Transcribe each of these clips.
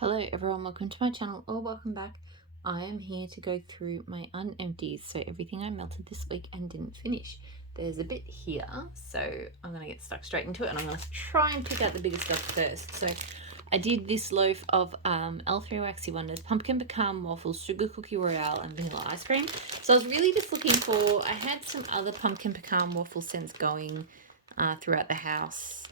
Hello everyone, welcome to my channel or welcome back. I am here to go through my unempties, so everything I melted this week and didn't finish. There's a bit here, so I'm going to get stuck straight into it and I'm going to try and pick out the biggest stuff first. So I did this loaf of L3 Waxy Wonders, pumpkin pecan waffles, sugar cookie royale and vanilla ice cream. So I was really just looking for, I had some other pumpkin pecan waffle scents going throughout the house.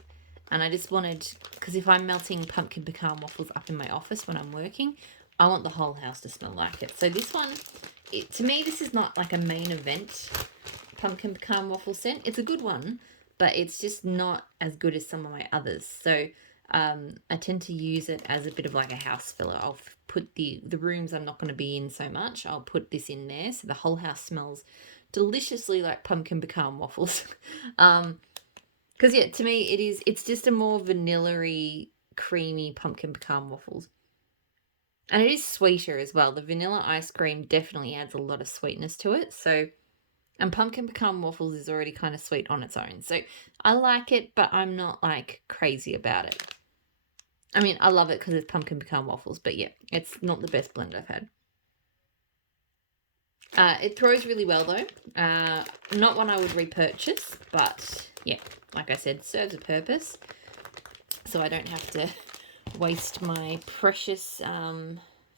And I just wanted, because if I'm melting pumpkin pecan waffles up in my office when I'm working, I want the whole house to smell like it. So this one, to me, this is not like a main event pumpkin pecan waffle scent. It's a good one, but it's just not as good as some of my others. So I tend to use it as a bit of like a house filler. I'll put the rooms I'm not going to be in so much, I'll put this in there so the whole house smells deliciously like pumpkin pecan waffles. Because, yeah, to me, it's just a more vanilla-y, creamy pumpkin pecan waffles. And it is sweeter as well. The vanilla ice cream definitely adds a lot of sweetness to it. So, and pumpkin pecan waffles is already kind of sweet on its own. So, I like it, but I'm not, like, crazy about it. I mean, I love it because it's pumpkin pecan waffles. But, yeah, it's not the best blend I've had. It throws really well, though. Not one I would repurchase, but, yeah, like I said, serves a purpose. So I don't have to waste my precious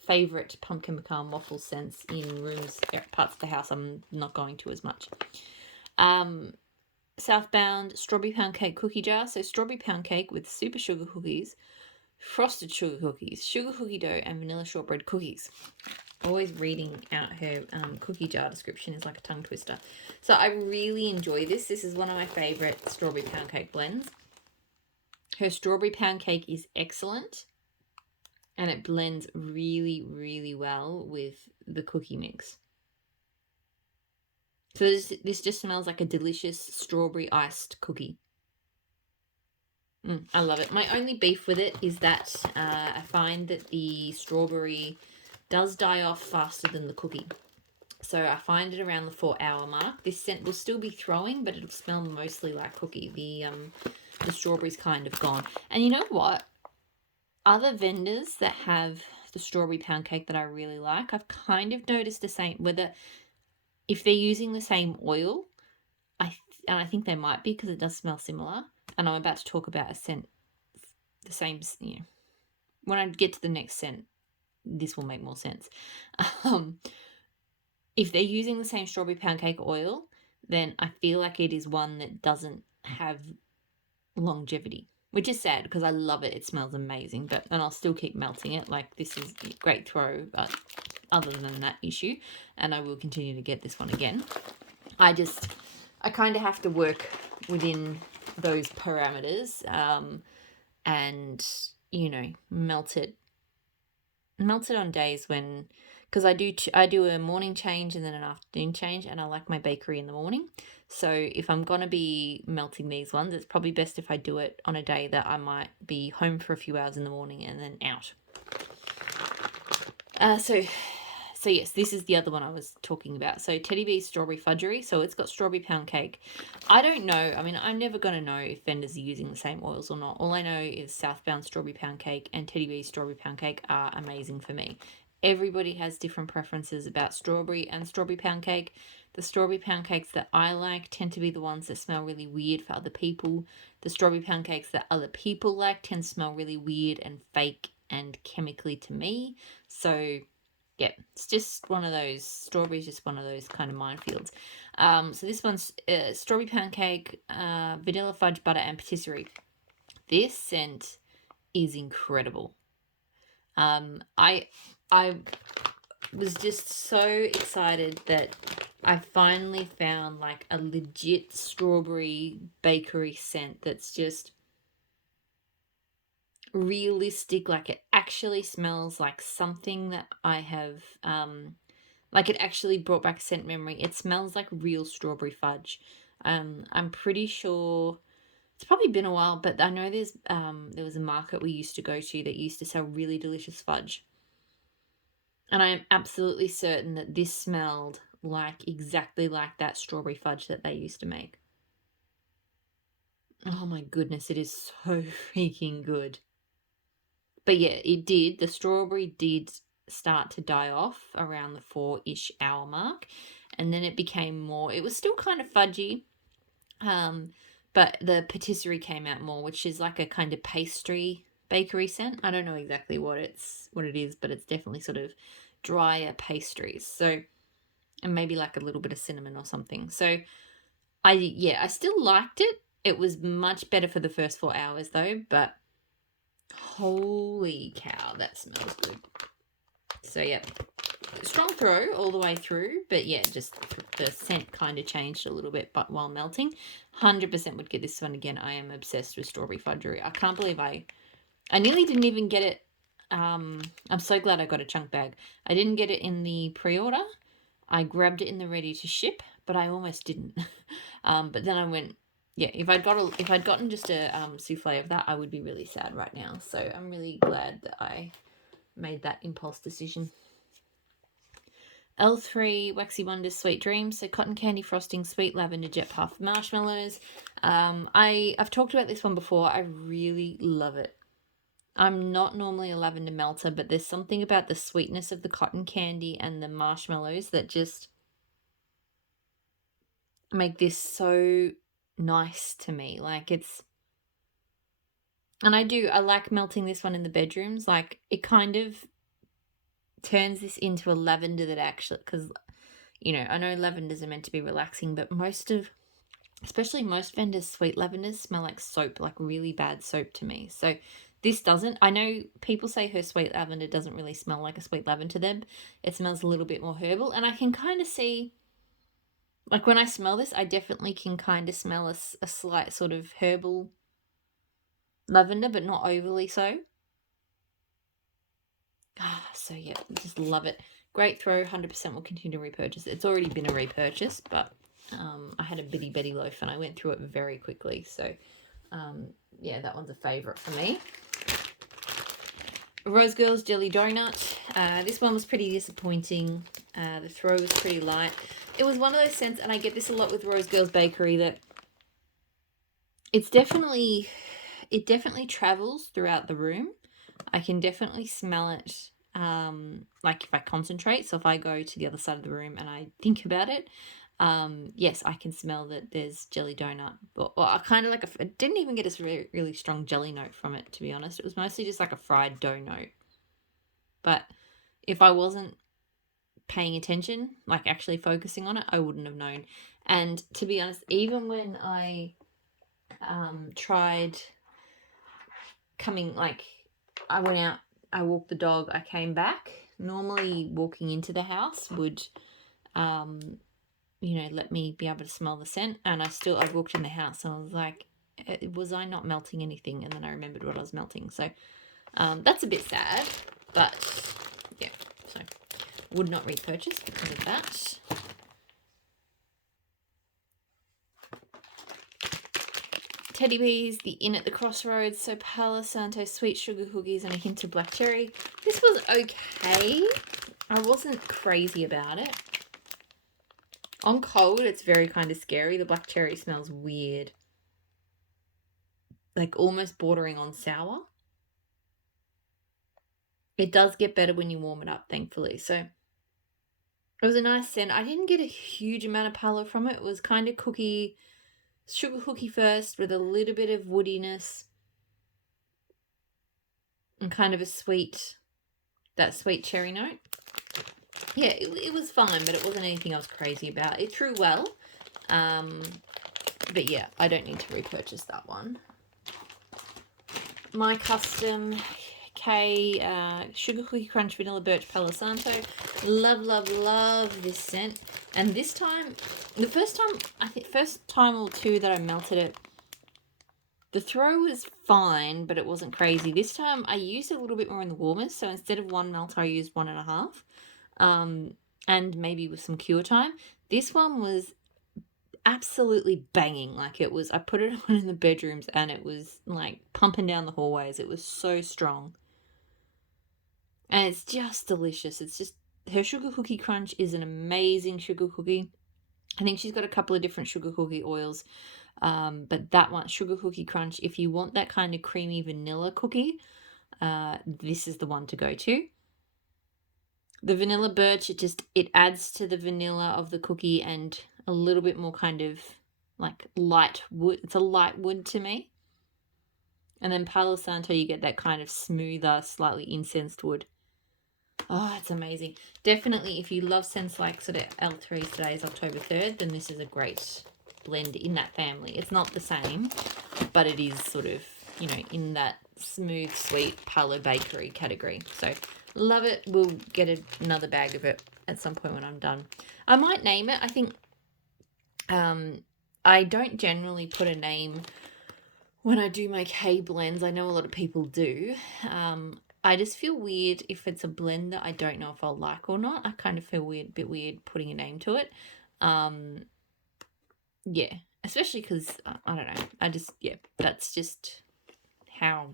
favourite pumpkin pecan waffle scents in rooms, parts of the house I'm not going to as much. Southbound strawberry pound cake cookie jar. So strawberry pound cake with super sugar cookies, frosted sugar cookies, sugar cookie dough, and vanilla shortbread cookies. Always reading out her cookie jar description is like a tongue twister. So I really enjoy this. This is one of my favourite strawberry pound cake blends. Her strawberry pound cake is excellent. And it blends really, really well with the cookie mix. So this just smells like a delicious strawberry iced cookie. I love it. My only beef with it is that I find that the strawberry does die off faster than the cookie. So I find it around the 4-hour mark. This scent will still be throwing, but it'll smell mostly like cookie. The strawberry's kind of gone. And you know what? Other vendors that have the strawberry pound cake that I really like, I've kind of noticed the same, whether if they're using the same oil, and I think they might be because it does smell similar. And I'm about to talk about a scent, the same, when I get to the next scent, this will make more sense. If they're using the same strawberry pound cake oil, then I feel like it is one that doesn't have longevity, which is sad because I love it. It smells amazing, and I'll still keep melting it. Like, this is a great throw, but other than that issue, and I will continue to get this one again. I kind of have to work within those parameters, and, melt it on days when, because I do a morning change and then an afternoon change, and I like my bakery in the morning. So if I'm going to be melting these ones, it's probably best if I do it on a day that I might be home for a few hours in the morning and then out. So yes, this is the other one I was talking about. So Teddy Bee's Strawberry Fudgery. So it's got strawberry pound cake. I don't know. I mean, I'm never going to know if vendors are using the same oils or not. All I know is Southbound Strawberry Pound Cake and Teddy Bee's Strawberry Pound Cake are amazing for me. Everybody has different preferences about strawberry and strawberry pound cake. The strawberry pound cakes that I like tend to be the ones that smell really weird for other people. The strawberry pound cakes that other people like tend to smell really weird and fake and chemically to me. So yeah, it's just one of those, strawberry's just one of those kind of minefields. So this one's strawberry pound cake, vanilla fudge butter and patisserie. This scent is incredible. I was just so excited that I finally found like a legit strawberry bakery scent that's just realistic. Like, it actually smells like something that I have, like, it actually brought back a scent memory. It smells like real strawberry fudge. I'm pretty sure it's probably been a while, but I know there was a market we used to go to that used to sell really delicious fudge. And I am absolutely certain that this smelled exactly like that strawberry fudge that they used to make. Oh my goodness, it is so freaking good. But yeah, it did. The strawberry did start to die off around the 4-ish hour mark. And then it became more, it was still kind of fudgy. But the patisserie came out more, which is like a kind of pastry bakery scent. I don't know exactly what it is, but it's definitely sort of drier pastries. So, and maybe like a little bit of cinnamon or something. So I still liked it. It was much better for the first 4 hours though, but holy cow, that smells good. So yeah, strong throw all the way through, but yeah, just the scent kind of changed a little bit, but while melting. 100% would get this one again. I am obsessed with strawberry fudgery. I can't believe I nearly didn't even get it. I'm so glad I got a chunk bag. I didn't get it in the pre-order. I grabbed it in the ready to ship, but I almost didn't. But then I went, yeah, if I'd gotten just a souffle of that, I would be really sad right now. So I'm really glad that I made that impulse decision. L3 Waxy Wonders Sweet Dreams, so cotton candy frosting, sweet lavender jet puff marshmallows. I've talked about this one before. I really love it. I'm not normally a lavender melter, but there's something about the sweetness of the cotton candy and the marshmallows that just make this so nice to me. Like and I like melting this one in the bedrooms. Like it kind of turns this into a lavender that actually, because I know lavenders are meant to be relaxing, but especially most vendors' sweet lavenders smell like soap, like really bad soap to me. So this doesn't. I know people say her sweet lavender doesn't really smell like a sweet lavender to them. It smells a little bit more herbal, and I can kind of see, like when I smell this, I definitely can kind of smell a slight sort of herbal lavender, but not overly so. So yeah, just love it. Great throw, 100% will continue to repurchase it. It's already been a repurchase, but I had a bitty Betty loaf and I went through it very quickly. So yeah, that one's a favourite for me. Rose Girls Jelly Donut. This one was pretty disappointing. The throw was pretty light. It was one of those scents, and I get this a lot with Rose Girls Bakery, that it definitely travels throughout the room. I can definitely smell it, like if I concentrate. So if I go to the other side of the room and I think about it, yes, I can smell that there's jelly donut. Or I kind of I didn't even get a really, really strong jelly note from it, to be honest. It was mostly just like a fried dough note. But if I wasn't paying attention, like actually focusing on it, I wouldn't have known. And to be honest, even when I tried coming, like I went out, I walked the dog, I came back. Normally walking into the house would, let me be able to smell the scent. And I walked in the house and I was like, was I not melting anything? And then I remembered what I was melting. So that's a bit sad, but yeah, so would not repurchase because of that. Teddy Bees, the Inn at the Crossroads, so Palo Santo sweet sugar cookies and a hint of black cherry. This was okay. I wasn't crazy about it. On cold, it's very kind of scary. The black cherry smells weird. Like almost bordering on sour. It does get better when you warm it up, thankfully. So it was a nice scent. I didn't get a huge amount of Palo from it. It was kind of sugar cookie first with a little bit of woodiness and kind of that sweet cherry note. Yeah, it was fine, but it wasn't anything I was crazy about. It threw well, but yeah, I don't need to repurchase that one. My Custom Sugar Cookie Crunch Vanilla Birch Palo Santo. Love, love, love this scent. And this time, first time or two that I melted it, the throw was fine, but it wasn't crazy. This time I used a little bit more in the warmers, so instead of 1 melter, I used 1.5. And maybe with some cure time. This one was absolutely banging. Like I put it on in the bedrooms and it was like pumping down the hallways. It was so strong. And it's just delicious. It's just, her Sugar Cookie Crunch is an amazing sugar cookie. I think she's got a couple of different sugar cookie oils. But that one, Sugar Cookie Crunch, if you want that kind of creamy vanilla cookie, this is the one to go to. The vanilla birch, it adds to the vanilla of the cookie and a little bit more kind of like light wood. It's a light wood to me. And then Palo Santo, you get that kind of smoother, slightly incensed wood. Oh, it's amazing. Definitely, if you love scents like sort of L3, today is October 3rd, then this is a great blend in that family. It's not the same, but it is sort of, you know, in that smooth, sweet Palo Bakery category. So love it. We'll get another bag of it at some point when I'm done. I might name it. I think I don't generally put a name when I do make hay blends. I know a lot of people do. I just feel weird if it's a blend that I don't know if I'll like or not. I kind of feel a bit weird putting a name to it. Yeah, especially because, I don't know, that's just how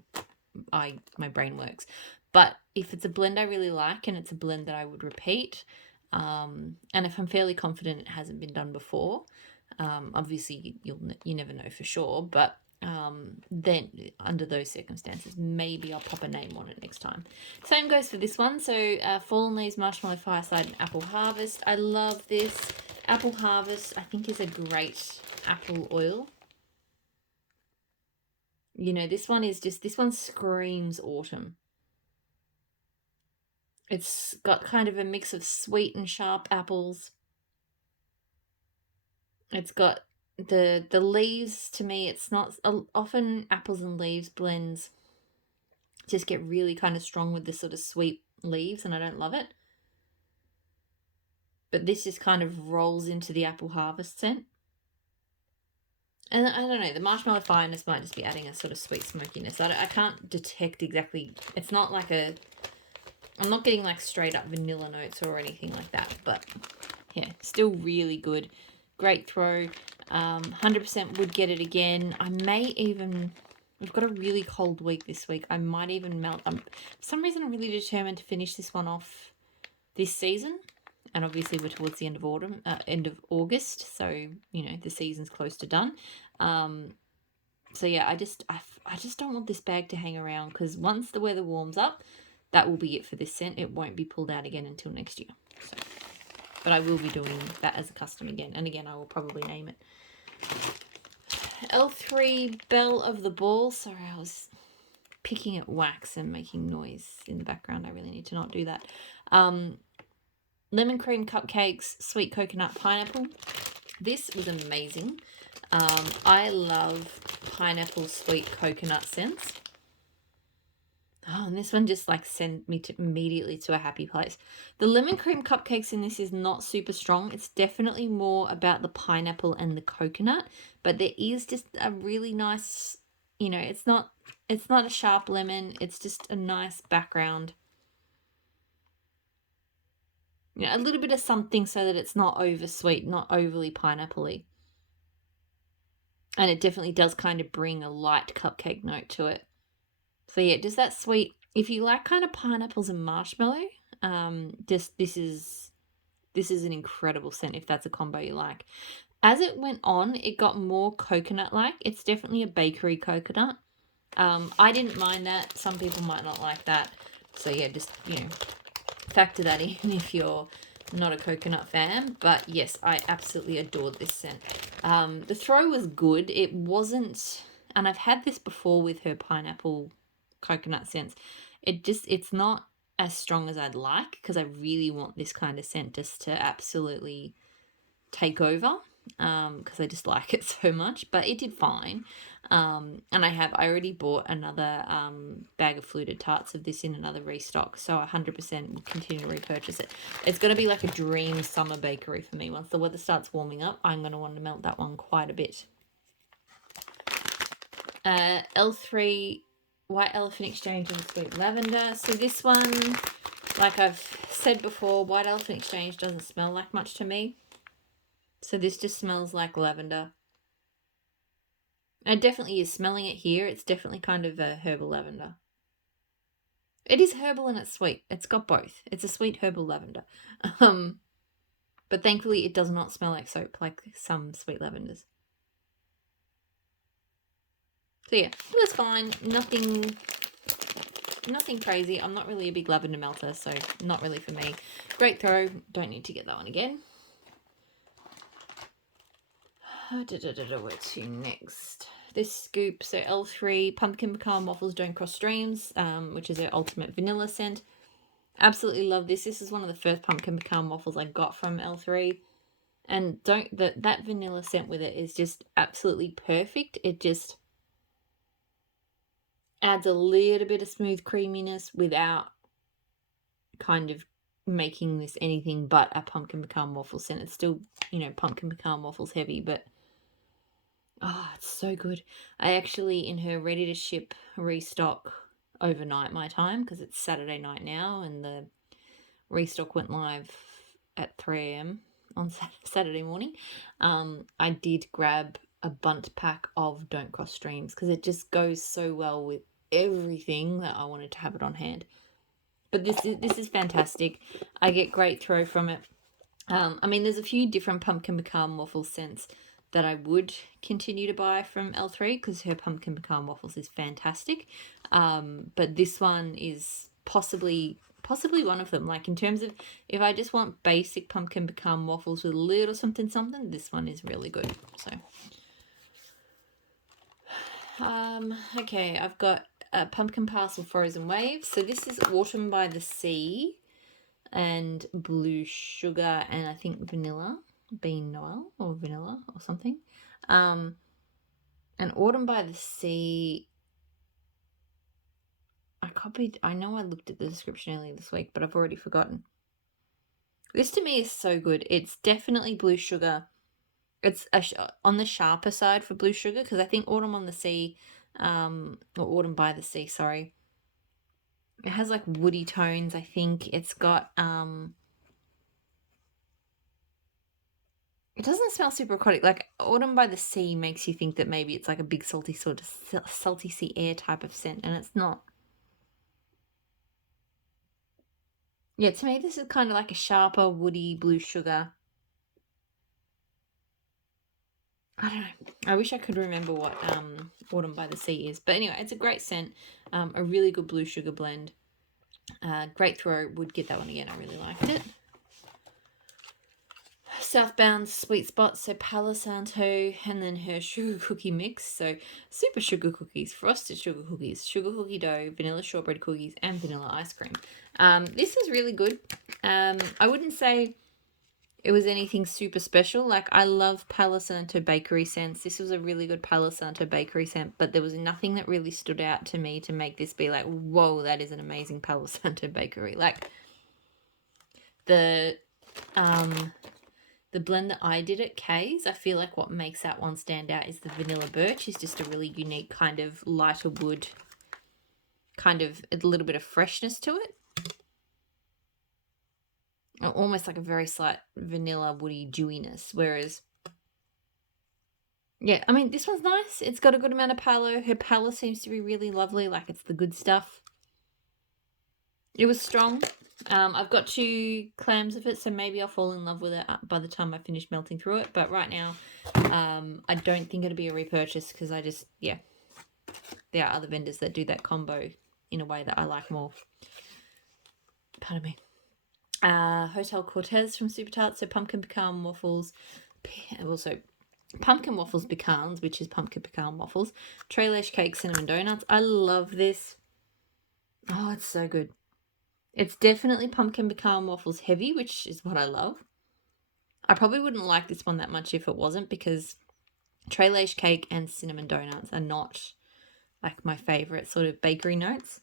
my brain works. But if it's a blend I really like and it's a blend that I would repeat, and if I'm fairly confident it hasn't been done before, obviously you never know for sure, but then under those circumstances, maybe I'll pop a name on it next time. Same goes for this one. So Fallen Leaves, Marshmallow, Fireside, and Apple Harvest. I love this. Apple Harvest, I think, is a great apple oil. You know, this one screams autumn. It's got kind of a mix of sweet and sharp apples. It's got the leaves. To me, it's not often apples and leaves blends just get really kind of strong with the sort of sweet leaves, and I don't love it. But this just kind of rolls into the Apple Harvest scent. And I don't know, the Marshmallow Fineness might just be adding a sort of sweet smokiness. I can't detect exactly. It's not like I'm not getting like straight up vanilla notes or anything like that. But yeah, still really good. Great throw. 100% would get it again. I may even... We've got a really cold week this week. I might even melt. For some reason, I'm really determined to finish this one off this season. And obviously, we're towards the end of August. So, you know, the season's close to done. So, yeah, I just don't want this bag to hang around, because once the weather warms up, that will be it for this scent. It won't be pulled out again until next year. So, but I will be doing that as a custom again. And again, I will probably name it. L3 Belle of the Ball. Sorry, I was picking at wax and making noise in the background. I really need to not do that. Lemon cream cupcakes, sweet coconut pineapple. This was amazing. I love pineapple sweet coconut scents. Oh, and this one just like sent me immediately to a happy place. The lemon cream cupcakes in this is not super strong. It's definitely more about the pineapple and the coconut, but there is just a really nice, you know, it's not a sharp lemon. It's just a nice background. You know, a little bit of something so that it's not over sweet, not overly pineapple-y. And it definitely does kind of bring a light cupcake note to it. So yeah, just that sweet. If you like kind of pineapples and marshmallow, this is an incredible scent if that's a combo you like. As it went on, it got more coconut-like. It's definitely a bakery coconut. I didn't mind that. Some people might not like that. So yeah, just, you know, factor that in if you're not a coconut fan. But yes, I absolutely adored this scent. The throw was good. It wasn't, and I've had this before with her pineapple coconut scents. It's not as strong as I'd like, because I really want this kind of scent just to absolutely take over, because I just like it so much. But it did fine. And I already bought another bag of fluted tarts of this in another restock, so 100% will continue to repurchase it. It's going to be like a dream summer bakery for me. Once the weather starts warming up, I'm going to want to melt that one quite a bit. L3 White Elephant Exchange and Sweet Lavender. So this one, like I've said before, White Elephant Exchange doesn't smell like much to me. So this just smells like lavender. And it definitely is. Smelling it here, it's definitely kind of a herbal lavender. It is herbal and it's sweet. It's got both. It's a sweet herbal lavender. But thankfully it does not smell like soap like some sweet lavenders. So yeah, it was fine. Nothing nothing crazy. I'm not really a big lavender melter, so not really for me. Great throw. Don't need to get that one again. Where to next? This scoop, so L3 pumpkin pecan waffles don't cross streams, which is their ultimate vanilla scent. Absolutely love this. This is one of the first pumpkin pecan waffles I got from L3, and that vanilla scent with it is just absolutely perfect. It just adds a little bit of smooth creaminess without kind of making this anything but a pumpkin pecan waffle scent. It's still, you know, pumpkin pecan waffles heavy, but oh, it's so good. I actually, in her ready to ship restock overnight my time, because it's Saturday night now and the restock went live at 3 a.m. on Saturday morning. I did grab a bunt pack of Don't Cross Streams because it just goes so well with everything that I wanted to have it on hand. But this is fantastic. I get great throw from it. I mean, there's a few different pumpkin pecan waffle scents that I would continue to buy from L3 because her pumpkin pecan waffles is fantastic. But this one is possibly one of them. Like, in terms of if I just want basic pumpkin pecan waffles with a little something, this one is really good. So, okay, I've got a pumpkin parcel frozen waves. So this is Autumn by the Sea and blue sugar and I think vanilla, bean noel or vanilla or something. And Autumn by the Sea, I know I looked at the description earlier this week, but I've already forgotten. This to me is so good. It's definitely blue sugar. It's on the sharper side for blue sugar because I think Autumn on the Sea, or Autumn by the Sea, sorry, it has like woody tones. I think it's got it doesn't smell super aquatic. Like Autumn by the Sea makes you think that maybe it's like a big salty sort of salty sea air type of scent, and it's not. Yeah, to me this is kind of like a sharper woody blue sugar. I don't know. I wish I could remember what Autumn by the Sea is. But anyway, it's a great scent. A really good blue sugar blend. Great throw. Would get that one again. I really liked it. Southbound Sweet Spot. So Palo, Santo, and then her sugar cookie mix. So super sugar cookies, frosted sugar cookies, sugar cookie dough, vanilla shortbread cookies, and vanilla ice cream. This is really good. I wouldn't say it was anything super special. Like, I love Palo Santo bakery scents. This was a really good Palo Santo bakery scent, but there was nothing that really stood out to me to make this be like, whoa, that is an amazing Palo Santo bakery. Like, the blend that I did at Kay's, I feel like what makes that one stand out is the vanilla birch is just a really unique kind of lighter wood, kind of a little bit of freshness to it. Almost like a very slight vanilla woody dewiness, whereas yeah, I mean, this one's nice. It's got a good amount of Palo. Her Palo seems to be really lovely, like it's the good stuff. It was strong. I've got 2 clams of it, so maybe I'll fall in love with it by the time I finish melting through it. But right now, I don't think it'll be a repurchase because I just, yeah, there are other vendors that do that combo in a way that I like more. Pardon me. Hotel Cortez from Super Tarts, so pumpkin pecan waffles, also pumpkin waffles pecans, which is pumpkin pecan waffles, tray lace cake, cinnamon donuts. I love this. Oh, it's so good. It's definitely pumpkin pecan waffles heavy, which is what I love. I probably wouldn't like this one that much if it wasn't, because tray lace cake and cinnamon donuts are not like my favorite sort of bakery notes.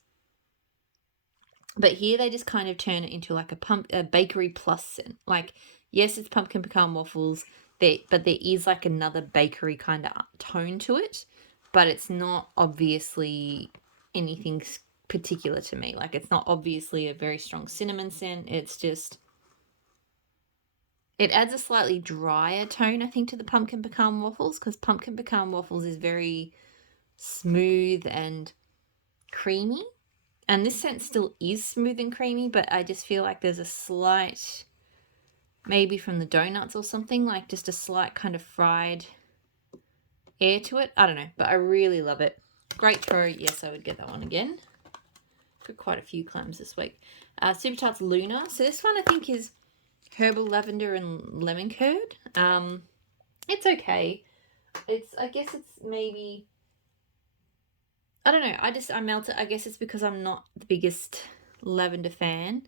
But here they just kind of turn it into like a bakery plus scent. Like, yes, it's pumpkin pecan waffles, but there is like another bakery kind of tone to it. But it's not obviously anything particular to me. Like, it's not obviously a very strong cinnamon scent. It's just, it adds a slightly drier tone, I think, to the pumpkin pecan waffles, because pumpkin pecan waffles is very smooth and creamy. And this scent still is smooth and creamy, but I just feel like there's a slight, maybe from the donuts or something, like just a slight kind of fried air to it. I don't know, but I really love it. Great throw. Yes, I would get that one again. Got quite a few clams this week. Super Tarts Luna. So this one I think is herbal lavender and lemon curd. It's okay. I guess it's maybe, I don't know. I melt it. I guess it's because I'm not the biggest lavender fan.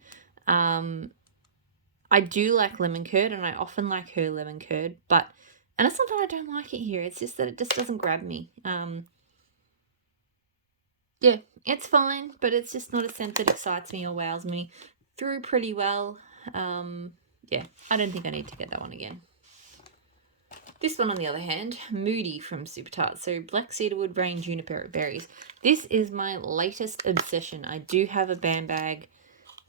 I do like lemon curd, and I often like her lemon curd, and it's not that I don't like it here. It's just that it just doesn't grab me. Yeah, it's fine, but it's just not a scent that excites me or wows me through pretty well. Yeah, I don't think I need to get that one again. This one, on the other hand, Moody from Super Tarts. So black cedarwood, rain, juniper berries. This is my latest obsession. I do have a band bag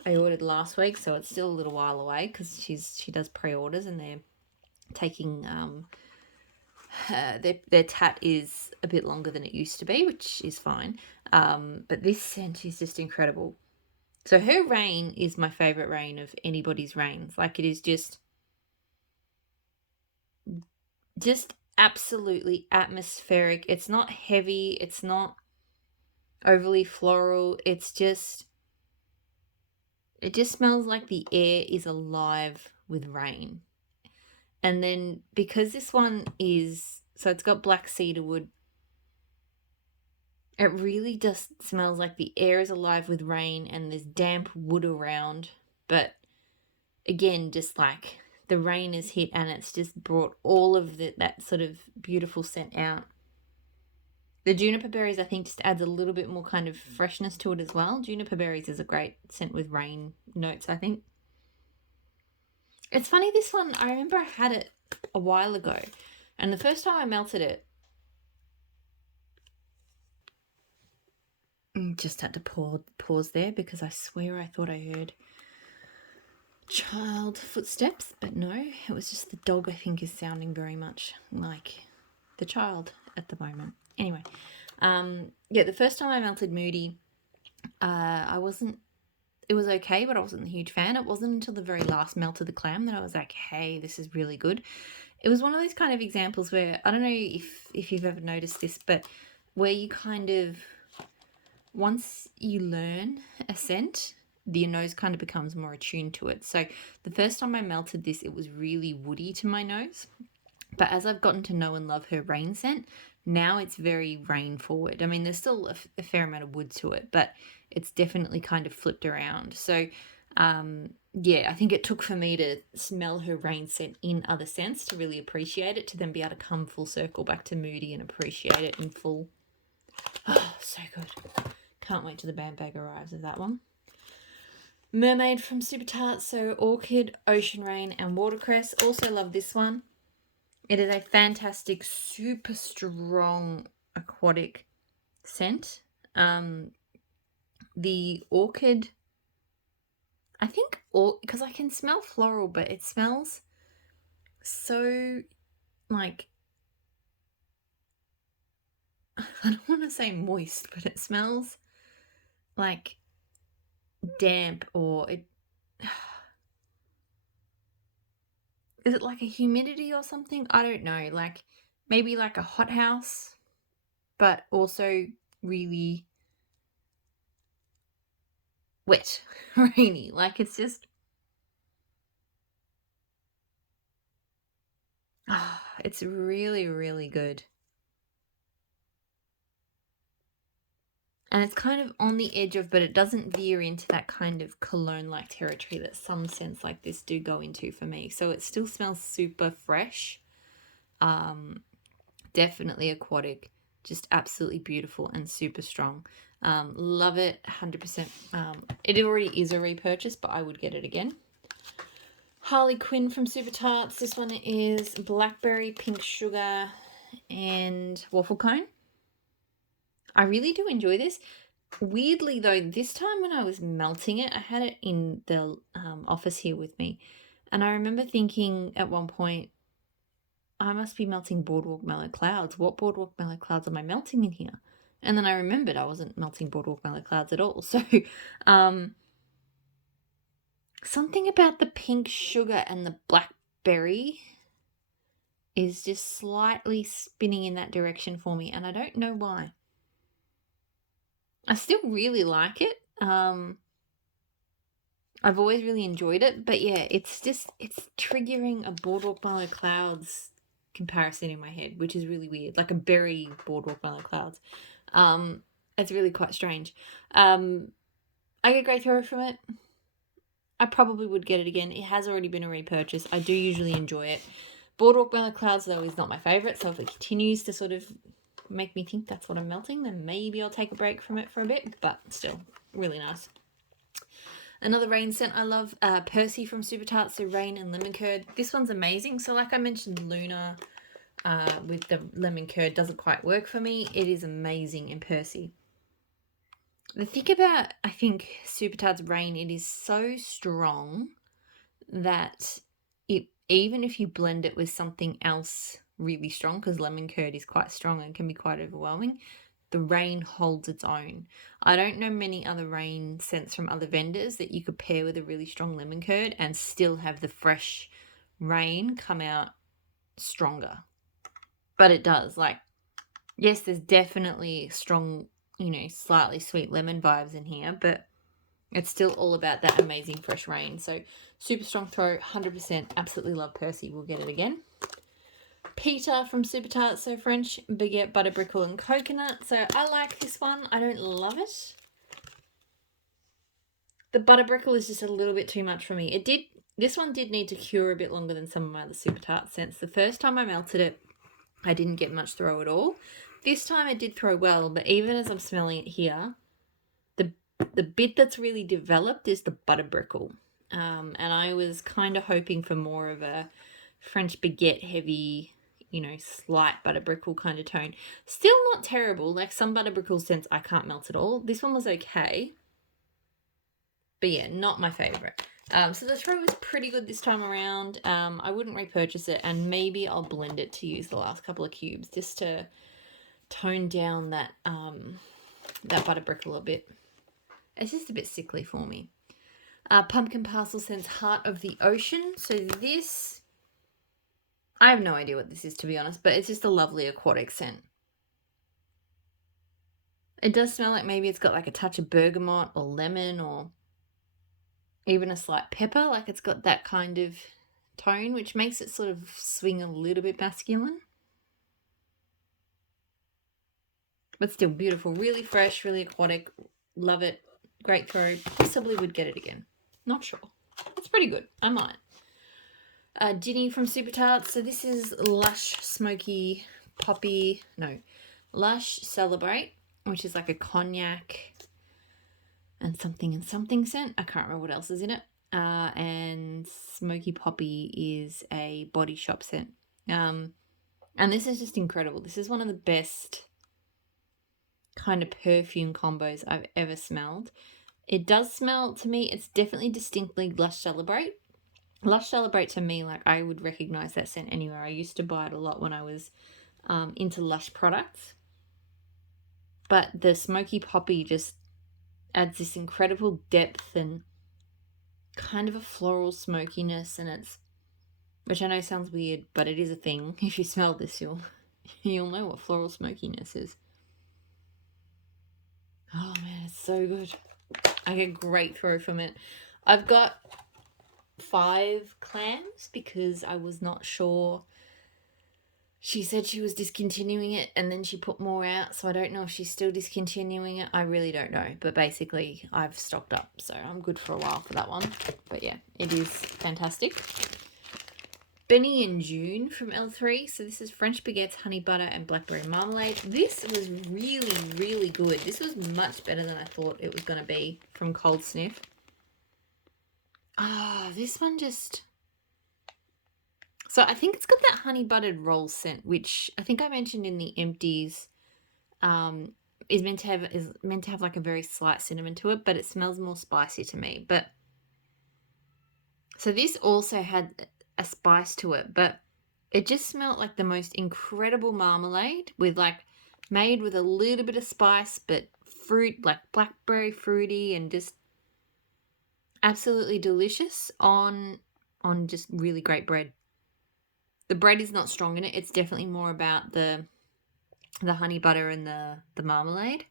I ordered last week, so it's still a little while away because she does pre-orders, and they're taking their tat is a bit longer than it used to be, which is fine. But this scent is just incredible. So her rain is my favorite rain of anybody's rains. Like, it is just absolutely atmospheric. It's not heavy. It's not overly floral. It just smells like the air is alive with rain. And then because this one so it's got black cedarwood, it really just smells like the air is alive with rain and there's damp wood around. But again, just like the rain has hit and it's just brought all of that sort of beautiful scent out. The juniper berries, I think, just adds a little bit more kind of freshness to it as well. Juniper berries is a great scent with rain notes, I think. It's funny, this one, I remember I had it a while ago, and the first time I melted it, just had to pause there because I swear I thought I heard child footsteps, but no, it was just the dog. I think is sounding very much like the child at the moment. Anyway, yeah, the first time I melted Moody, it was okay, but I wasn't a huge fan. It wasn't until the very last melt of the clam that I was like, hey, this is really good. It was one of those kind of examples where, I don't know if you've ever noticed this, but where you kind of, once you learn a scent, your nose kind of becomes more attuned to it. So the first time I melted this, it was really woody to my nose. But as I've gotten to know and love her rain scent, now it's very rain forward. I mean, there's still a fair amount of wood to it, but it's definitely kind of flipped around. So, yeah, I think it took for me to smell her rain scent in other scents to really appreciate it, to then be able to come full circle back to Moody and appreciate it in full. Oh, so good. Can't wait till the band bag arrives of that one. Mermaid from Super Tarts, so orchid, ocean rain, and watercress. Also love this one. It is a fantastic, super strong aquatic scent. The orchid, I think, because I can smell floral, but it smells so like, I don't want to say moist, but it smells like damp, or it is it like a humidity or something? I don't know, like maybe like a hothouse, but also really wet, rainy. Like, it's just, it's really, really good. And it's kind of on the edge of, but it doesn't veer into that kind of cologne-like territory that some scents like this do go into for me. So it still smells super fresh. Definitely aquatic, just absolutely beautiful and super strong. Love it, 100%. It already is a repurchase, but I would get it again. Harley Quinn from Super Tarts. This one is blackberry, pink sugar, and waffle cone. I really do enjoy this. Weirdly, though, this time when I was melting it, I had it in the office here with me, and I remember thinking at one point, I must be melting Boardwalk Mellow Clouds. What Boardwalk Mellow Clouds am I melting in here? And then I remembered I wasn't melting Boardwalk Mellow Clouds at all. So, something about the pink sugar and the blackberry is just slightly spinning in that direction for me, and I don't know why. I still really like it. I've always really enjoyed it, but yeah, it's triggering a Boardwalk Marmalade Clouds comparison in my head, which is really weird, like a berry Boardwalk Marmalade Clouds. It's really quite strange. I get great throw from it. I probably would get it again. It has already been a repurchase. I do usually enjoy it. Boardwalk Marmalade Clouds, though, is not my favourite, so if it continues to sort of make me think that's what I'm melting, then maybe I'll take a break from it for a bit, but still, really nice. Another rain scent I love, Percy from Super Tarts, so rain and lemon curd. This one's amazing. So like I mentioned, Luna with the lemon curd doesn't quite work for me. It is amazing in Percy. The thing about, I think, Super Tarts rain, it is so strong that it, even if you blend it with something else really strong, because lemon curd is quite strong and can be quite overwhelming, the rain holds its own. I don't know many other rain scents from other vendors that you could pair with a really strong lemon curd and still have the fresh rain come out stronger. But it does. Like, yes, there's definitely strong, slightly sweet lemon vibes in here, but it's still all about that amazing fresh rain. So super strong throw, 100%. Absolutely love Percy. We'll get it again. Peter from Super Tarts, so French baguette, butter, brickle, and coconut. So I like this one. I don't love it. The butter brickle is just a little bit too much for me. This one did need to cure a bit longer than some of my other Super Tarts scents. The first time I melted it, I didn't get much throw at all. This time it did throw well, but even as I'm smelling it here, the bit that's really developed is the butter brickle. And I was kind of hoping for more of a French baguette heavy, slight butter brickle kind of tone. Still not terrible. Like some butter brickle scents I can't melt at all. This one was okay. But yeah, not my favourite. So the throw was pretty good this time around. I wouldn't repurchase it, and maybe I'll blend it to use the last couple of cubes just to tone down that butter brickle a bit. It's just a bit sickly for me. Pumpkin Parcel Scents Heart of the Ocean. So this, I have no idea what this is, to be honest, but it's just a lovely aquatic scent. It does smell like maybe it's got like a touch of bergamot or lemon or even a slight pepper. Like it's got that kind of tone, which makes it sort of swing a little bit masculine. But still beautiful. Really fresh, really aquatic. Love it. Great throw. Possibly would get it again. Not sure. It's pretty good. I might. Ginny from Super Tarts. So this is Lush Smoky Poppy. No. Lush Celebrate, which is like a cognac and something scent. I can't remember what else is in it. And Smoky Poppy is a Body Shop scent. And this is just incredible. This is one of the best kind of perfume combos I've ever smelled. It does smell, to me, it's definitely distinctly Lush Celebrate. Lush Celebrate, to me, like I would recognize that scent anywhere. I used to buy it a lot when I was into Lush products. But the Smoky Poppy just adds this incredible depth and kind of a floral smokiness, and it's, which I know sounds weird, but it is a thing. If you smell this, you'll know what floral smokiness is. Oh man, it's so good. I get great throw from it. I've got 5 clams because I was not sure. She said she was discontinuing it and then she put more out, so I don't know if she's still discontinuing it. I really don't know, but basically I've stocked up, so I'm good for a while for that one. But yeah, it is fantastic. Benny and June from L3. So this is French baguettes, honey butter, and blackberry marmalade. This was really, really good. This was much better than I thought it was going to be from Cold Sniff. This one just... So I think it's got that honey buttered roll scent, which I think I mentioned in the empties. Is meant to have like a very slight cinnamon to it, but it smells more spicy to me. But so this also had a spice to it, but it just smelled like the most incredible marmalade with like made with a little bit of spice, but fruit, like blackberry fruity, and just absolutely delicious on just really great bread. The bread is not strong in it. It's definitely more about the honey butter and the marmalade.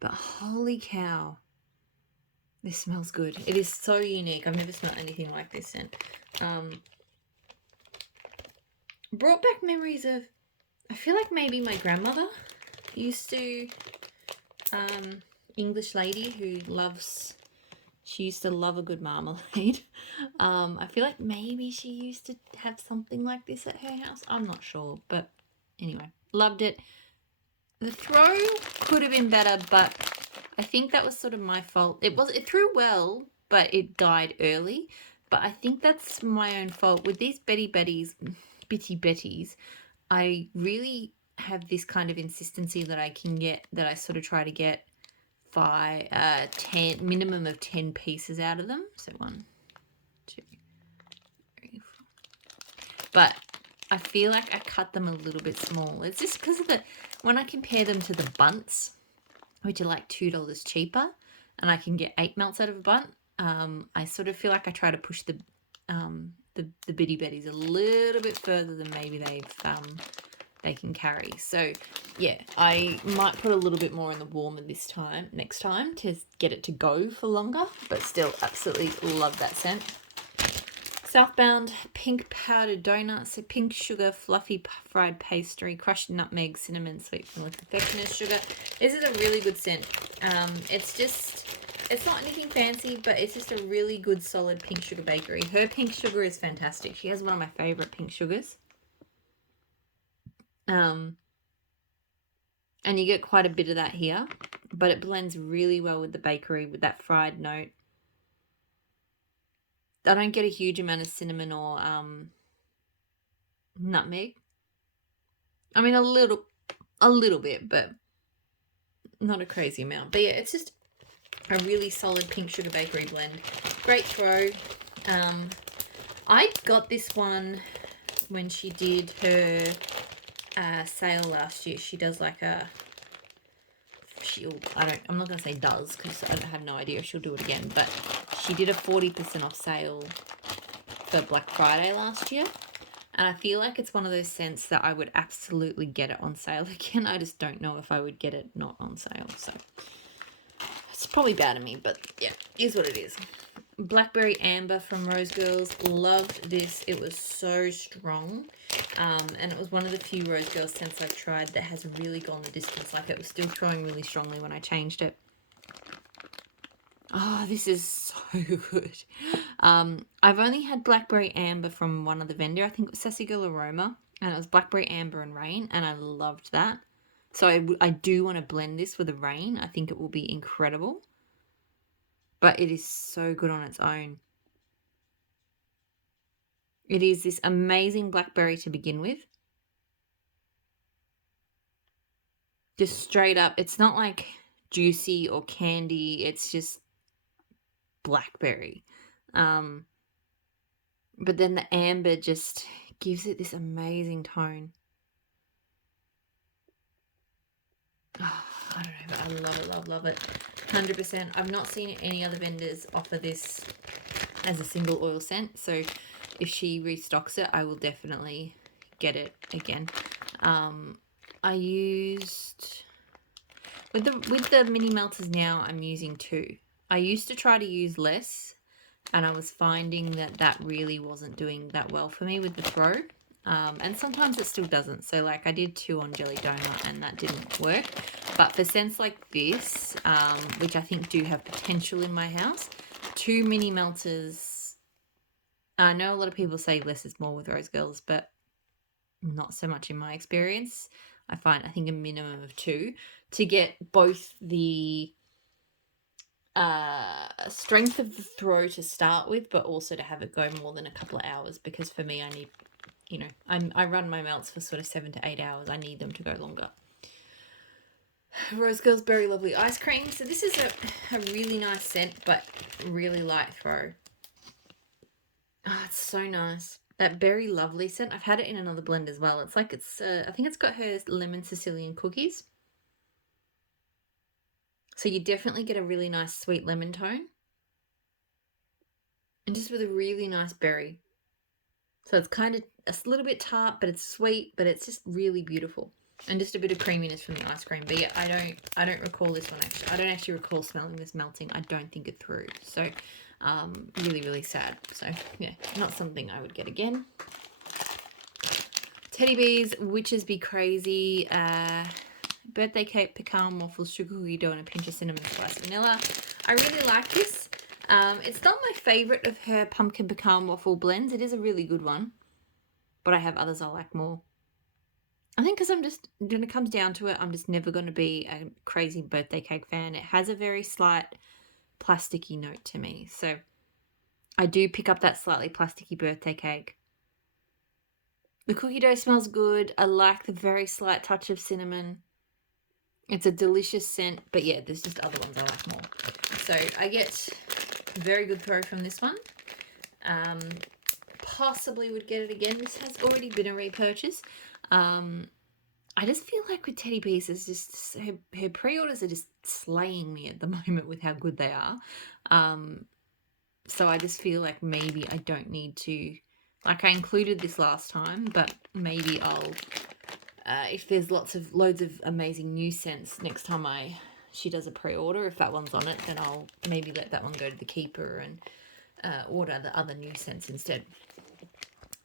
But holy cow, This smells good. It is so unique. I've never smelled anything like this scent. Brought back memories of, I feel like maybe my grandmother used to, English lady who she used to love a good marmalade. I feel like maybe she used to have something like this at her house. I'm not sure, but anyway, loved it. The throw could have been better, but I think that was sort of my fault. It threw well, but it died early. But I think that's my own fault. With these Bitty Betties, I really have this kind of insistency that I sort of try to get 10, minimum of 10 pieces out of them. So 1, 2, 3, 4. But I feel like I cut them a little bit small. It's just because of when I compare them to the bunts, which are like $2 cheaper, and I can get 8 melts out of a bunt. I sort of feel like I try to push the Bitty Betties a little bit further than maybe they can carry. So yeah, I might put a little bit more in the warmer next time to get it to go for longer, but still absolutely love that scent. Southbound pink powdered donuts, so pink sugar, fluffy fried pastry, crushed nutmeg, cinnamon, sweet vanilla confectioner's sugar. This is a really good scent. It's not anything fancy, but it's just a really good solid pink sugar bakery. Her pink sugar is fantastic. She has one of my favorite pink sugars. And you get quite a bit of that here, but it blends really well with the bakery with that fried note. I don't get a huge amount of cinnamon or nutmeg. I mean, a little bit, but not a crazy amount. But yeah, it's just a really solid pink sugar bakery blend. Great throw. I got this one when she did her sale last year. She does like I'm not going to say does because I have no idea if she'll do it again, but she did a 40% off sale for Black Friday last year. And I feel like it's one of those scents that I would absolutely get it on sale again. I just don't know if I would get it not on sale. So it's probably bad of me, but yeah, is what it is. Blackberry Amber from Rose Girls. Loved this. It was so strong. And it was one of the few Rose Girls scents I've tried that has really gone the distance. Like, it was still throwing really strongly when I changed it. Oh, this is so good. I've only had Blackberry Amber from one other vendor. I think it was Sassy Girl Aroma. And it was Blackberry Amber and Rain. And I loved that. So I do want to blend this with a Rain. I think it will be incredible. But it is so good on its own. It is this amazing blackberry to begin with. Just straight up. It's not like juicy or candy. It's just blackberry. But then the amber just gives it this amazing tone. Oh, I don't know, but I love it, love it. 100%. I've not seen any other vendors offer this as a single oil scent. So if she restocks it, I will definitely get it again. I used with the mini melters now. I'm using 2. I used to try to use less, and I was finding that really wasn't doing that well for me with the throw. And sometimes it still doesn't. So like I did 2 on Jelly Donut and that didn't work. But for scents like this, which I think do have potential in my house, 2 mini melters. I know a lot of people say less is more with Rose Girls, but not so much in my experience. I think a minimum of 2 to get both the strength of the throw to start with, but also to have it go more than a couple of hours, because for me I need, I run my melts for sort of 7 to 8 hours. I need them to go longer. Rose Girls Berry Lovely Ice Cream. So this is a really nice scent, but really light throw. Oh, it's so nice. That Berry Lovely scent, I've had it in another blend as well. It's like I think it's got her lemon Sicilian cookies. So you definitely get a really nice sweet lemon tone. And just with a really nice berry. So it's kind of a little bit tart, but it's sweet, but it's just really beautiful. And just a bit of creaminess from the ice cream. But yeah, I don't recall this one actually. I don't actually recall smelling this melting. I don't think it through. So really, really sad. So yeah, not something I would get again. Teddy Bees, Witches Be Crazy, birthday cake, pecan waffles, sugar cookie dough, and a pinch of cinnamon spice vanilla. I really like this. It's not my favourite of her pumpkin pecan waffle blends. It is a really good one, but I have others I like more. I think because I'm just, when it comes down to it, I'm just never going to be a crazy birthday cake fan. It has a very slight plasticky note to me. So I do pick up that slightly plasticky birthday cake. The cookie dough smells good. I like the very slight touch of cinnamon. It's a delicious scent, but yeah, there's just other ones I like more. So I get a very good throw from this one. Possibly would get it again. This has already been a repurchase. I just feel like with Teddy Bees, it's just her pre-orders are just slaying me at the moment with how good they are. So I just feel like maybe I don't need to, like I included this last time, but maybe I'll, if there's loads of amazing new scents next time she does a pre-order, if that one's on it, then I'll maybe let that one go to the keeper and order the other new scents instead.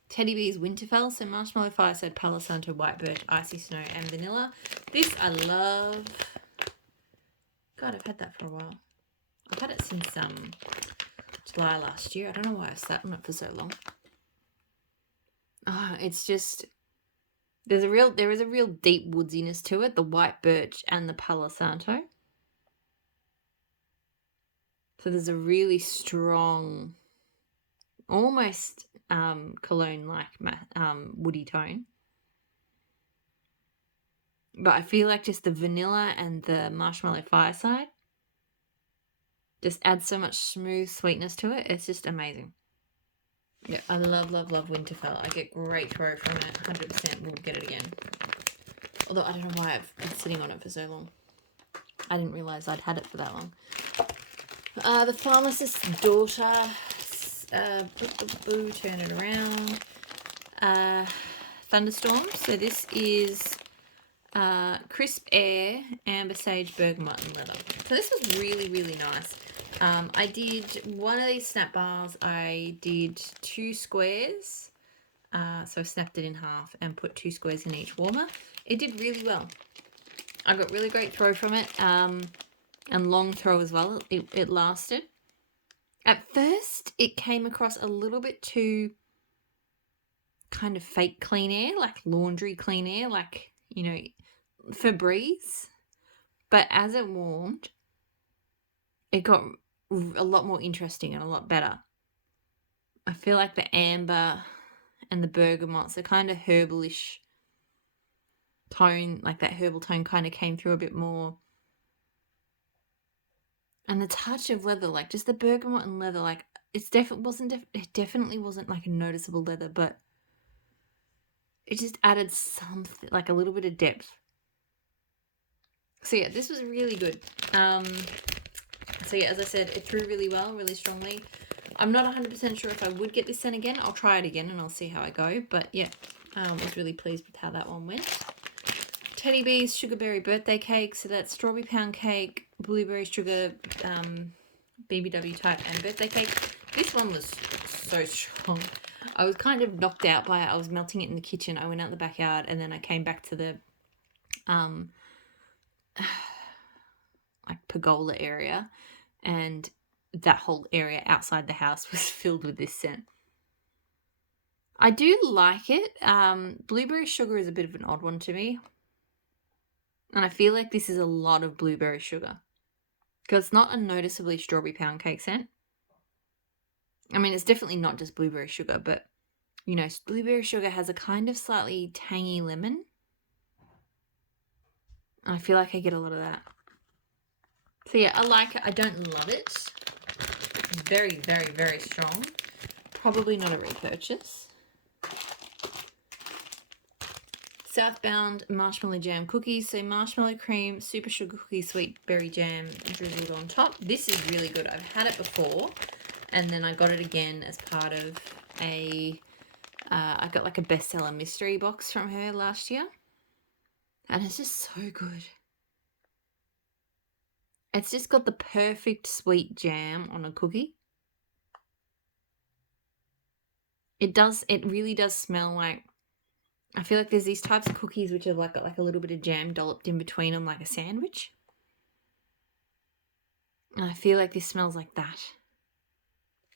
Teddy Bees Winterfell, so Marshmallow, Fireside, Palo Santo, White Birch, Icy Snow, and Vanilla. This I love. God, I've had that for a while. I've had it since July last year. I don't know why I sat on it for so long. Oh, it's just, there is a real deep woodsiness to it, the White Birch and the Palo Santo. So there's a really strong, almost cologne-like woody tone. But I feel like just the vanilla and the Marshmallow Fireside just adds so much smooth sweetness to it. It's just amazing. Yeah, I love, love, love Winterfell. I get great throw from it. 100% will get it again. Although I don't know why I've been sitting on it for so long. I didn't realise I'd had it for that long. The Pharmacist's Daughter. Turn it around. Thunderstorm. So this is crisp air, amber sage, bergamot, and leather. So this was really, really nice. I did one of these snap bars. I did 2 squares. So I snapped it in half and put 2 squares in each warmer. It did really well. I got really great throw from it, and long throw as well. It lasted. At first, it came across a little bit too kind of fake clean air, like laundry clean air, like, you know, Febreze. But as it warmed, it got a lot more interesting and a lot better. I feel like the amber and the bergamots, the kind of herbalish tone, like that herbal tone kind of came through a bit more. And the touch of leather, like just the bergamot and leather, like it definitely wasn't like a noticeable leather, but it just added something, like a little bit of depth. So yeah, this was really good. So yeah, as I said, it threw really well, really strongly. I'm not 100% sure if I would get this scent again. I'll try it again and I'll see how I go. But yeah, I was really pleased with how that one went. Teddy Bees Sugarberry Birthday Cake. So that's strawberry pound cake, blueberry sugar, BBW type, and birthday cake. This one was so strong. I was kind of knocked out by it. I was melting it in the kitchen. I went out the backyard and then I came back to the like pergola area, and that whole area outside the house was filled with this scent. I do like it. Blueberry sugar is a bit of an odd one to me. And I feel like this is a lot of blueberry sugar, because it's not a noticeably strawberry pound cake scent. I mean, it's definitely not just blueberry sugar, but, you know, blueberry sugar has a kind of slightly tangy lemon. And I feel like I get a lot of that. So yeah, I like it. I don't love it. Very, very, very strong. Probably not a repurchase. Southbound Marshmallow Jam Cookies. So marshmallow cream, super sugar cookie, sweet berry jam drizzled on top. This is really good. I've had it before, and then I got it again as part of I got like a bestseller mystery box from her last year. And it's just so good. It's just got the perfect sweet jam on a cookie. It really does smell like, I feel like there's these types of cookies which are like a little bit of jam dolloped in between them like a sandwich. And I feel like this smells like that.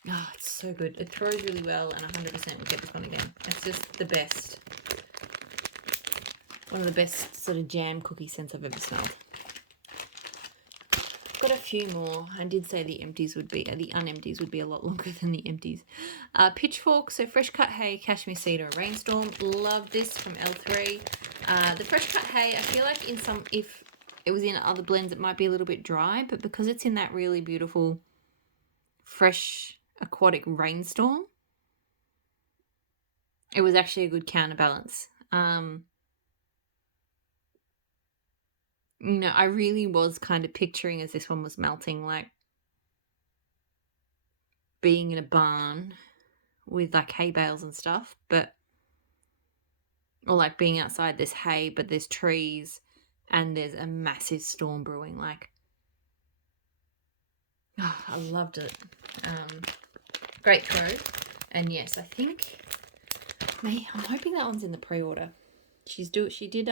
Oh, it's so good. It throws really well, and 100% would get this one again. It's just the best. One of the best sort of jam cookie scents I've ever smelled. Got a few more. I did say the unempties would be a lot longer than the empties. Pitchfork, so fresh cut hay, cashmere cedar, rainstorm. Love this from L3. The fresh cut hay, I feel like if it was in other blends, it might be a little bit dry, but because it's in that really beautiful fresh aquatic rainstorm, it was actually a good counterbalance. You know, I really was kind of picturing as this one was melting, like being in a barn with like hay bales and stuff, or like being outside, there's hay, but there's trees and there's a massive storm brewing. Like, oh, I loved it. Great throw. And yes, I think, I'm hoping that one's in the pre-order. She did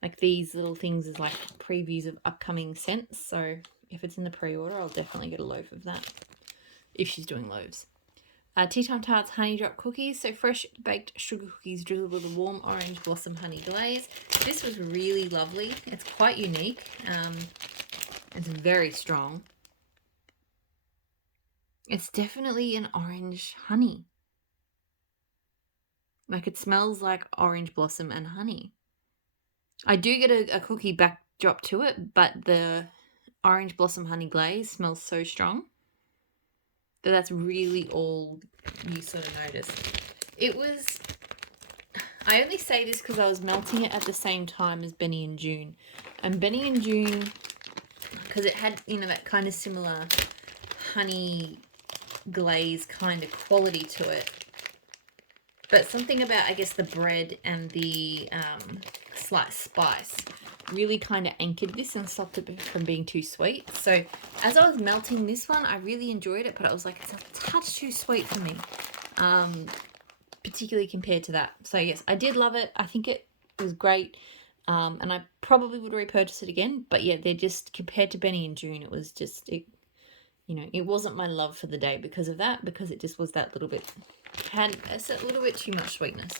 like these little things as like previews of upcoming scents. So if it's in the pre-order, I'll definitely get a loaf of that if she's doing loaves. Tea Time Tarts Honey Drop Cookies. So fresh baked sugar cookies drizzled with a warm orange blossom honey glaze. This was really lovely. It's quite unique. It's very strong. It's definitely an orange honey. Like, it smells like orange blossom and honey. I do get a cookie backdrop to it, but the orange blossom honey glaze smells so strong that that's really all you sort of notice. I only say this because I was melting it at the same time as Benny and June. And Benny and June, because it had, you know, that kind of similar honey glaze kind of quality to it. But something about, I guess, the bread and the slight spice really kind of anchored this and stopped it from being too sweet. So as I was melting this one, I really enjoyed it, but I was like, it's a touch too sweet for me, particularly compared to that. So yes, I did love it. I think it was great, and I probably would repurchase it again. But yeah, they're just, compared to Benny and June, it was just, it wasn't my love for the day because of that, because it just was that little bit, had a little bit too much sweetness.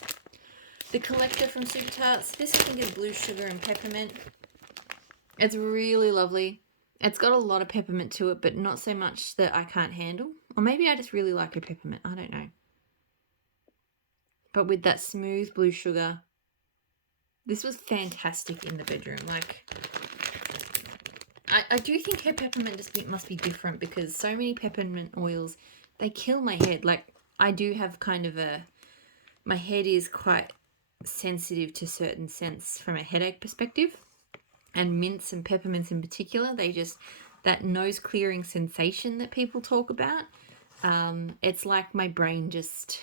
The Collector from Super Tarts. This, I think, is blue sugar and peppermint. It's really lovely. It's got a lot of peppermint to it, but not so much that I can't handle. Or maybe I just really like a peppermint. I don't know. But with that smooth blue sugar, this was fantastic in the bedroom. Like, I do think her peppermint must be different, because so many peppermint oils, they kill my head. Like, I do have kind of my head is quite sensitive to certain scents from a headache perspective, and mints and peppermints in particular, that nose clearing sensation that people talk about, it's like my brain just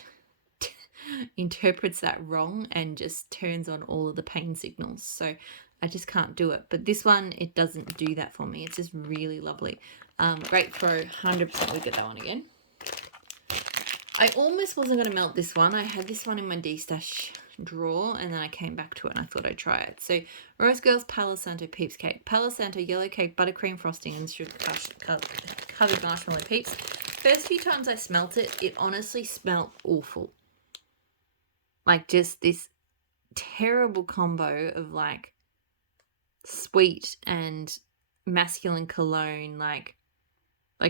interprets that wrong and just turns on all of the pain signals. So I just can't do it. But this one, it doesn't do that for me. It's just really lovely. Great throw. 100% would get that one again. I almost wasn't going to melt this one. I had this one in my D-stash drawer, and then I came back to it and I thought I'd try it. So Rose Girls Palo Santo Peeps Cake. Palo Santo yellow cake, buttercream frosting, and sugar covered marshmallow peeps. First few times I smelt it, it honestly smelled awful. Like, just this terrible combo of like sweet and masculine cologne, like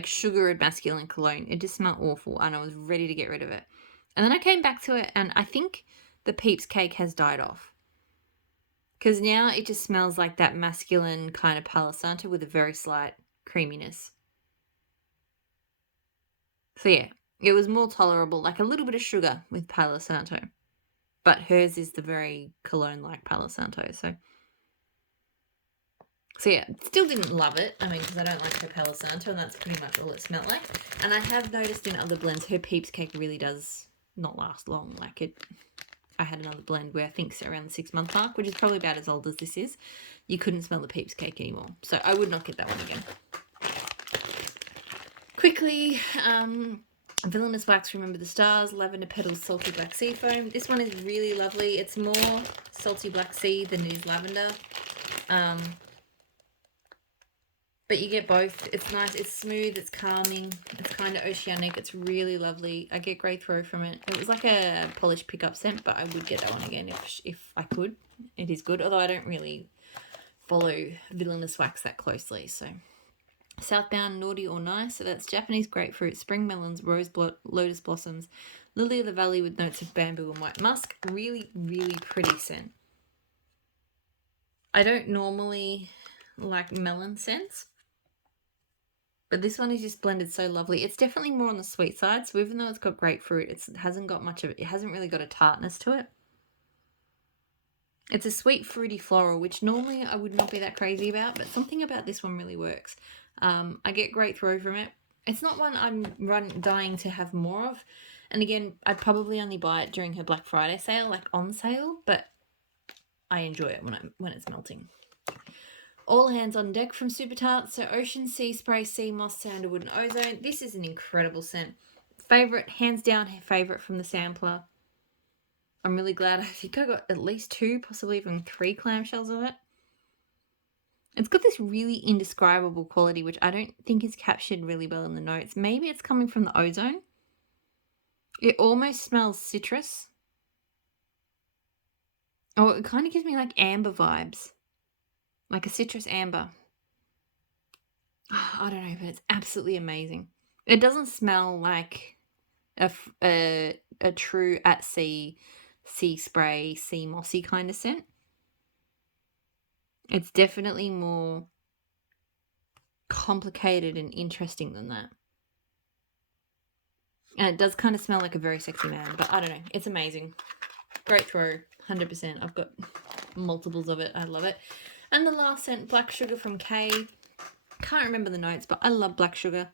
sugar and masculine cologne. It just smelled awful, and I was ready to get rid of it. And then I came back to it, and I think the Peeps cake has died off, because now it just smells like that masculine kind of Palo Santo with a very slight creaminess. So yeah, it was more tolerable, like a little bit of sugar with Palo Santo, but hers is the very cologne-like Palo Santo. So yeah, still didn't love it. I mean, because I don't like her Palo Santo, and that's pretty much all it smelled like. And I have noticed in other blends, her Peeps cake really does not last long. Like, I had another blend where I think it's around the 6-month mark, which is probably about as old as this is. You couldn't smell the Peeps cake anymore. So I would not get that one again. Quickly, Villainous Wax, Remember the Stars, Lavender Petals, Salty Black Sea Foam. This one is really lovely. It's more salty black sea than it is lavender. But you get both. It's nice, it's smooth, it's calming, it's kind of oceanic, it's really lovely. I get great throw from it. It was like a polished pickup scent, but I would get that one again if I could. It is good, although I don't really follow Villainous Wax that closely. So Southbound, Naughty or Nice. So that's Japanese grapefruit, spring melons, lotus blossoms, lily of the valley with notes of bamboo and white musk. Really, really pretty scent. I don't normally like melon scents, but this one is just blended so lovely. It's definitely more on the sweet side. So even though it's got grapefruit, it hasn't got much of it. It hasn't really got a tartness to it. It's a sweet, fruity floral, which normally I would not be that crazy about, but something about this one really works. I get great throw from it. It's not one I'm dying to have more of. And again, I'd probably only buy it during her Black Friday sale, like on sale, but I enjoy it when it's melting. All Hands on Deck from Super Tarts. So Ocean, Sea Spray, Sea Moss, Sandalwood and Ozone. This is an incredible scent. Favorite, hands down favorite from the sampler. I'm really glad. I think I got at least 2, possibly even 3 clamshells of it. It's got this really indescribable quality, which I don't think is captured really well in the notes. Maybe it's coming from the ozone. It almost smells citrus. Oh, it kind of gives me like amber vibes. Like a citrus amber. I don't know, but it's absolutely amazing. It doesn't smell like a true at sea spray, sea mossy kind of scent. It's definitely more complicated and interesting than that. And it does kind of smell like a very sexy man, but I don't know. It's amazing. Great throw, 100%. I've got multiples of it. I love it. And the last scent, Black Sugar from Kay. Can't remember the notes, but I love Black Sugar.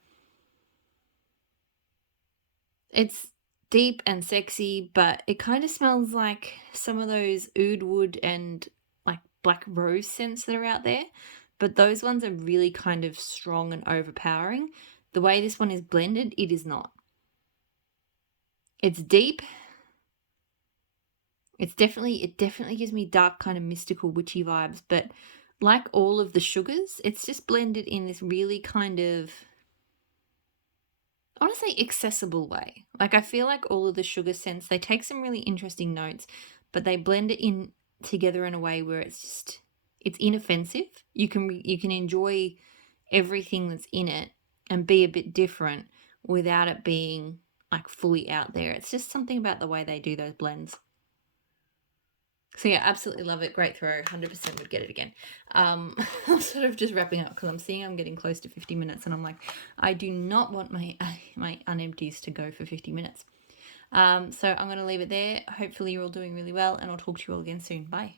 It's deep and sexy, but it kind of smells like some of those oud wood and like black rose scents that are out there. But those ones are really kind of strong and overpowering. The way this one is blended, it is not. It's deep. It definitely gives me dark kind of mystical witchy vibes, but like all of the sugars, it's just blended in this really kind of, I want to say accessible way. Like I feel like all of the sugar scents, they take some really interesting notes, but they blend it in together in a way where it's inoffensive. You can enjoy everything that's in it and be a bit different without it being like fully out there. It's just something about the way they do those blends. So yeah, absolutely love it. Great throw. 100% would get it again. I'm sort of just wrapping up because I'm seeing I'm getting close to 50 minutes and I'm like, I do not want my unempties to go for 50 minutes. So I'm going to leave it there. Hopefully you're all doing really well and I'll talk to you all again soon. Bye.